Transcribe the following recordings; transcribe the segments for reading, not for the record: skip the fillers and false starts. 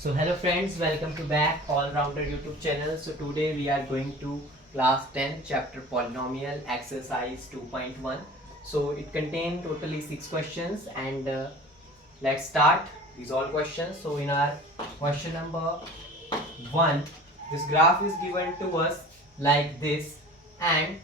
So hello friends, welcome to back All Rounder YouTube channel. So today we are going to class 10 chapter polynomial exercise 2.1. So it contains totally 6 questions and let's start these all questions. So in our question number 1, this graph is given to us like this and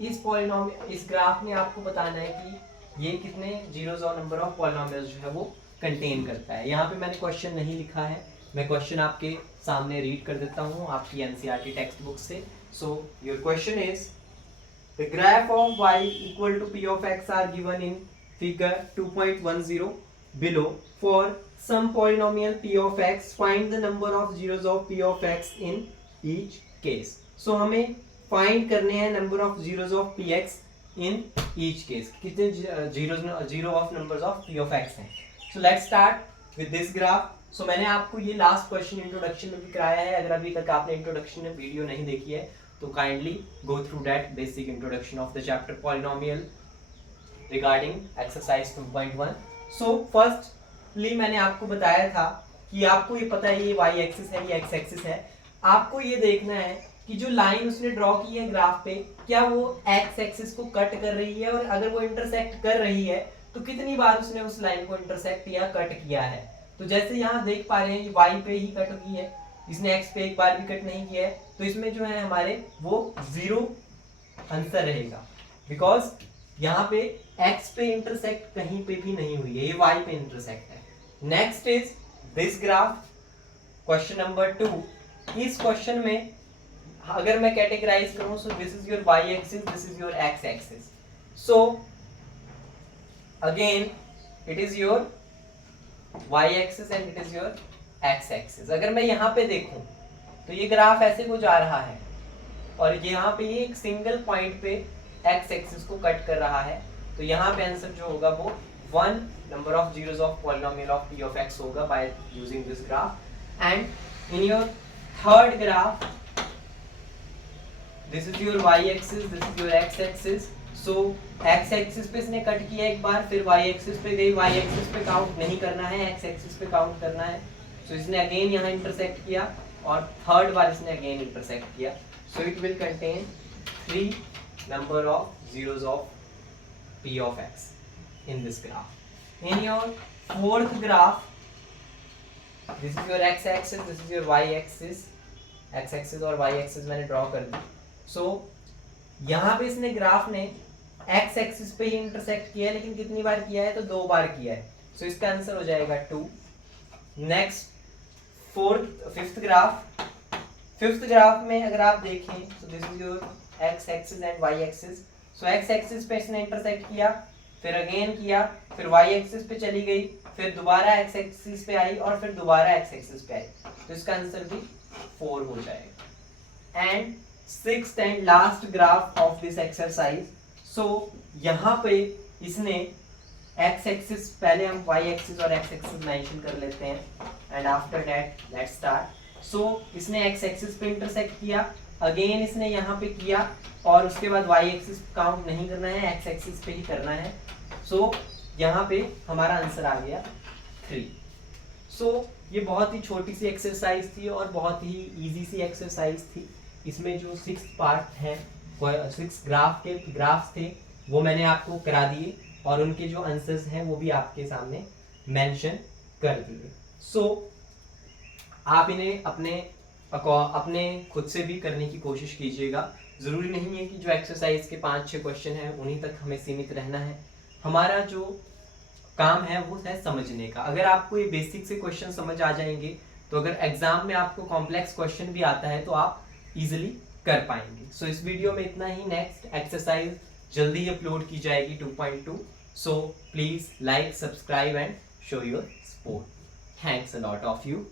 इस graph में आपको बताना है कि ये कितने zeros और number of polynomials जो है वो कंटेन करता है। यहाँ पे मैंने क्वेश्चन नहीं लिखा है, मैं क्वेश्चन आपके सामने रीड कर देता हूँ आपकी एनसीईआरटी टेक्स्ट बुक से। So your question is the graph of y equal to p of x are given in figure 2.10 below for some polynomial p of x find the number of zeros of p of x in each case. So हमें find करने हैं number of zeros of px in each case, कितने zero of numbers of p of x हैं। So let's start with this graph. सो मैंने आपको ये last question introduction में भी कराया है। अगर अभी तक आपने इंट्रोडक्शन में वीडियो नहीं देखी है तो kindly go through that basic introduction of the chapter polynomial regarding exercise 2.1। So firstly मैंने आपको बताया था कि आपको ये पता है ये y एक्सिस है, ये x एक्सिस है। आपको ये देखना है कि जो लाइन उसने ड्रॉ की है ग्राफ पे, क्या वो x एक्सिस को कट कर रही है, और अगर वो इंटरसेक्ट कर रही है तो कितनी बार उसने उस लाइन को इंटरसेक्ट या कट किया है। तो जैसे यहाँ देख पा रहे हैं ये y पे ही कट की है, इसने x पे एक बार भी कट नहीं किया है, तो इसमें जो है हमारे वो जीरो आंसर रहेगा, बिकॉज यहाँ पे x पे इंटरसेक्ट कहीं पे भी नहीं हुई है, ये y पे इंटरसेक्ट है। Next is this graph, question number 2। इस क्वेश्चन में अगर मैं कैटेगराइज करूं, so this is your y axis, this is your x axis. So again it is your y axis and it is your x axis. अगर मैं यहाँ पे देखूं तो ये ग्राफ ऐसे को जा रहा है और यहाँ पे ये एक सिंगल पॉइंट पे x एक्सिस को कट कर रहा है, तो यहाँ पे आंसर जो होगा वो 1 number of zeros of polynomial of p of x होगा by using this graph. And in your third graph, this is your y axis, this is your x axis. So x axis पे इसने cut किया एक बार, फिर y axis पे गई, y axis पे count नहीं करना है, x एक्सिस पे काउंट करना है। सो इसने अगेन यहाँ इंटरसेक्ट किया और थर्ड बार इसने अगेन इंटरसेक्ट किया। So it will contain 3 number of zeros of p of x in this graph। In your fourth graph, this is your x axis, this is your y axis, x axis और y axis मैंने draw कर दी। सो यहाँ पे इसने graph ने x axis पे ही intersect किया है, लेकिन कितनी बार किया है, तो 2 बार किया है। सो इसका आंसर हो जाएगा 2। नेक्स्ट फिफ्थ ग्राफ में अगर आप देखें, so this is your x axis and y axis. So x axis पे इसने इंटरसेक्ट किया, फिर अगेन किया, फिर y एक्सिस पे चली गई, फिर दोबारा x एक्सिस पे आई और फिर दोबारा x एक्सिस पे आई, तो इसका आंसर भी 4 हो जाएगा। And sixth and last graph of this exercise. So यहाँ पे इसने x एक्सिस, पहले हम y एक्सिस और x एक्सिस मेंशन कर लेते हैं and after that let's start. So इसने x एक्सिस पे इंटरसेक्ट किया, अगेन इसने यहाँ पे किया और उसके बाद y एक्सिस काउंट नहीं करना है, x एक्सिस पे ही करना है। सो यहाँ पे हमारा आंसर आ गया 3। सो ये बहुत ही छोटी सी एक्सरसाइज थी और बहुत ही इजी सी एक्सरसाइज थी। इसमें जो 6 पार्ट हैं, 6 ग्राफ्स थे वो मैंने आपको करा दिए और उनके जो आंसर्स हैं वो भी आपके सामने मेंशन कर दिए। सो आप इन्हें अपने खुद से भी करने की कोशिश कीजिएगा। ज़रूरी नहीं है कि जो एक्सरसाइज के 5-6 क्वेश्चन हैं उन्हीं तक हमें सीमित रहना है। हमारा जो काम है वो है समझने का। अगर आपको ये बेसिक से क्वेश्चन समझ आ जाएंगे तो अगर एग्जाम में आपको कॉम्प्लेक्स क्वेश्चन भी आता है तो आप इजीली कर पाएंगे। सो इस वीडियो में इतना ही। नेक्स्ट एक्सरसाइज जल्दी अपलोड की जाएगी 2.2। So please like, subscribe and show your support. Thanks a lot of you.